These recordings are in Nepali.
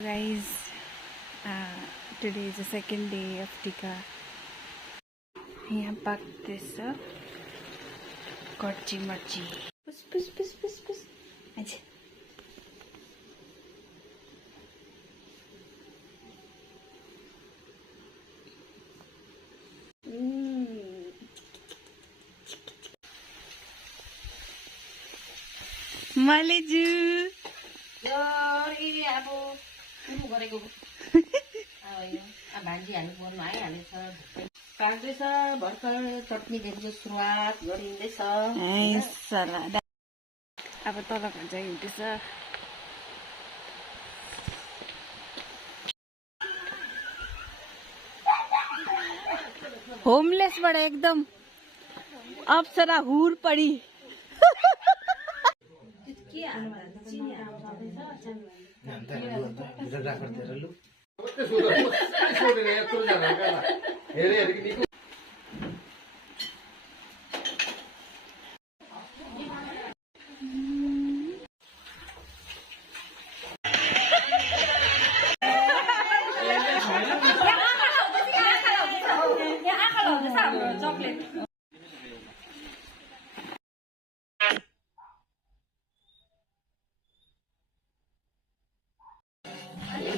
Guys, today is the second day of Tika. यहाँ पाक्दैछ कर्ची मर्ची. पुस पुस पुस पुस पुस. अच्छा. मलेजु. अब सुरु गरेको भान्जी हाल्नु पर्नु आइहालेछ पाक्दैछ भर्खर चटनीदेखिको सुरुवात गरिँदैछ अब तल भन्छ हिँड्दैछ होमलेसबाट एकदम अप्सरा हुर पडी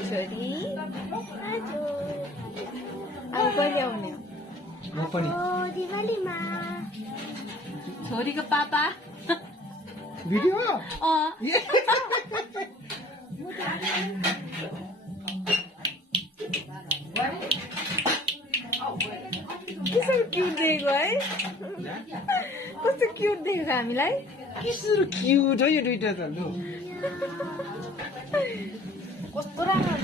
छोरी अब कहिले आउने दिवालीमा छोरीको पापा भिडियो कस्तो क्युट देखेको है कस्तो क्युट देखेको हामीलाई कसरी क्युट हो यो दुईटा त लु कस्तो राम्रो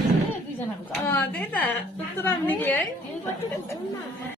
दुईजनाको त्यही त कस्तो राम्रो निक्ल्यो है